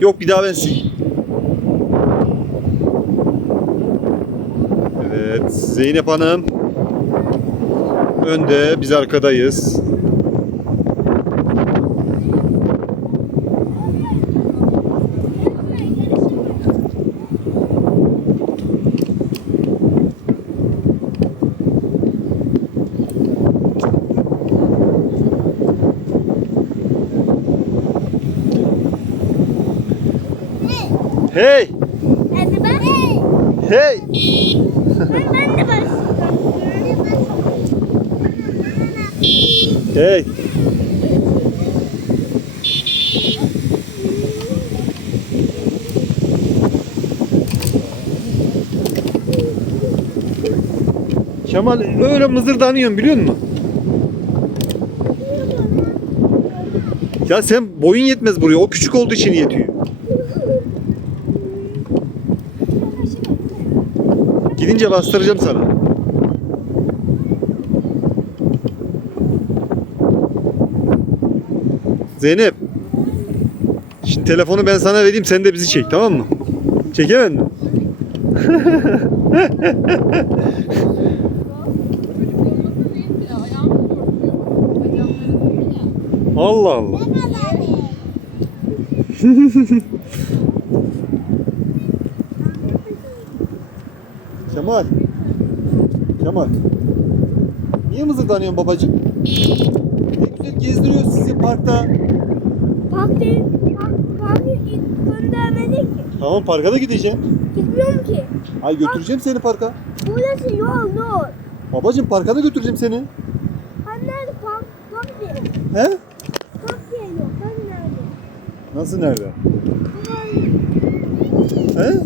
Yok bir daha ben sileyim. Evet Zeynep Hanım önde biz arkadayız. Hey! Hadi bak. Hey! Ben, ben de bas. Hey! Kemal öyle mızırdanıyorsun biliyor musun? Ya sen boyun yetmez buraya. O küçük olduğu için yetiyor. Gidince bastıracağım sana. Zeynep. Şimdi telefonu ben sana vereyim sen de bizi çek tamam mı? Çekemedin mi? Allah Allah. Kemal. Kemal. Niye mızırdanıyorsun babacığım? Ne güzel gezdiriyoruz sizi parkta. Park değil. Park, park göndermedi ki. Tamam parka da gideceğim. Gitmiyorum ki. Ay götüreceğim seni parka. Burası yol yol. Babacığım parka da götüreceğim seni. Ben nerede park? Park değil. He? Park değil yok. Ben nerede? Nasıl nerede? Burası. He?